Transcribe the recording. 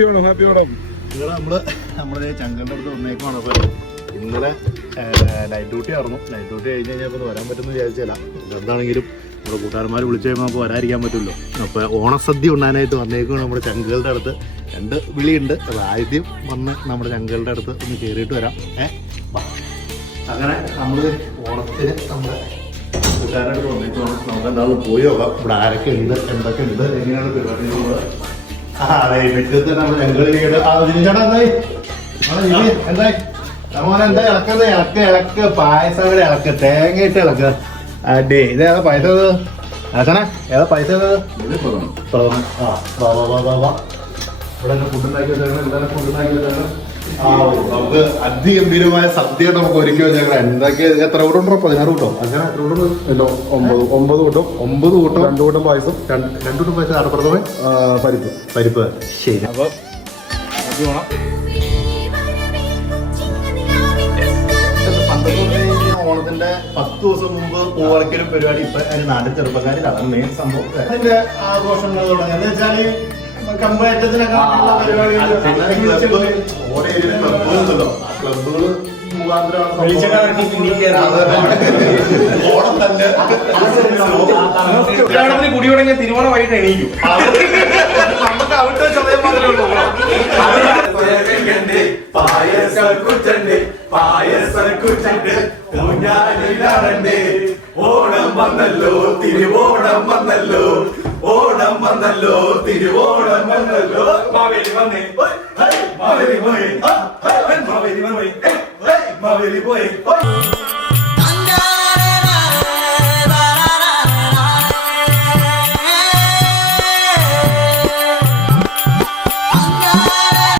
Happy Onam ഇവിടെ നമ്മൾ നമ്മുടെ ചങ്കലിന്റെ അടുത്ത് വന്നേക്കുവാണ്. അപ്പൊ ഇന്നലെ നൈറ്റ് ഡ്യൂട്ടി ആയിരുന്നു. നൈറ്റ് ഡ്യൂട്ടി കഴിഞ്ഞ് കഴിഞ്ഞാൽ ഇപ്പൊ വരാൻ പറ്റുമെന്ന് വിചാരിച്ചില്ല എന്താണെങ്കിലും നമ്മുടെ കൂട്ടുകാരന്മാർ വിളിച്ചു കഴിയുമ്പോൾ നമുക്ക് വരാതിരിക്കാൻ പറ്റുമല്ലോ. അപ്പൊ ഓണസദ്യ ഉണ്ടാനായിട്ട് വന്നേക്കുവാണ് നമ്മുടെ ചങ്കുകളുടെ അടുത്ത്. രണ്ട് വിളിയുണ്ട്. അത് ആദ്യം വന്ന് നമ്മുടെ ചങ്കുകളുടെ അടുത്ത് ഒന്ന് കയറിയിട്ട് വരാം. ഏഹ് അങ്ങനെ നമ്മൾ ഓണത്തിന് നമ്മുടെ കൂട്ടുകാരുടെ വന്നേക്കുവാണ്. നമുക്ക് എന്താണെന്ന് പോയി നോക്കാം. ഇവിടെ ആരൊക്കെ ഉണ്ട്? എന്തൊക്കെ ഉണ്ട്? എങ്ങനെയാണ് പരിപാടി അതെ, മിറ്റത്ത് നമ്മൾ ഞങ്ങൾ വീട്. ആ, ജിനിച്ചേട്ടാ എന്തായി? എന്തായി? മോനെ എന്താ ഇളക്കുന്നത് ഇളക്ക് ഇളക്ക്. പായസം കൂടെ ഇളക്ക്. തേങ്ങ ഇട്ട് ഇളക്ക്. അടേ ഇതേതാ പൈസ ഇത്? അച്ഛനെ ഏതാ പൈസ ഇത്? ആ വാ വാ വാ ഇവിടെ ഫുഡ് ഉണ്ടാക്കി ഫുഡ് നമുക്ക് അതിഗംഭീരമായ സദ്യ നമുക്ക് ഒരുക്കി വെച്ചേക്കണം എന്തൊക്കെ എത്ര കൂട്ടം ഉണ്ടോ? പതിനാറ് കൂട്ടോ. അങ്ങനെ എത്ര കൂട്ടം ഇല്ല ഒമ്പത് ഒമ്പത് കൂട്ടം. ഒമ്പത് കൂട്ടം? രണ്ടു കൂട്ടം പായസം. രണ്ട് രണ്ടു കൂട്ടം പായസം ആ, പരിപ്പ്. പരിപ്പ്. ശരി. അപ്പൊ ഓണത്തിന്റെ പത്ത് ദിവസം മുമ്പ് പൂവറക്കലും പരിപാടി ഇപ്പൊ നാട്ടിൽ ചെറുപ്പക്കാരിൽ അതാണ് മെയിൻ സംഭവം. അതിന്റെ ആഘോഷങ്ങൾ തുടങ്ങിയത് എന്ന് വെച്ചാൽ കമ്പയറ്റത്തിനൊക്കെ ഓരോ ഏരിയയിൽ ക്ലബ്ബുകളുണ്ടല്ലോ ആ ക്ലബ്ബുകൾ ഓണം തന്നെ. ഉദ്ഘാടനത്തിന് കുടി തുടങ്ങിയ തിരുവോണം വൈകിട്ട് എണീക്കും. നമുക്ക് അവിടുത്തെ ചതയം മാത്രമേ ഉള്ളൂ പായസക്കുച്ചണ്ട് പായസക്കുച്ചണ്ട് ഊഞ്ഞാലിലാടണ്ട്. ഓണം വന്നല്ലോ തിരുവോണം വന്നല്ലോ ഓണം വന്നല്ലോ. തിരുവോണം വന്നല്ലോ മാവേലി വന്നേ. മാവേലി പോയി മാവേലി വന്നേ. മാവേലി പോയി.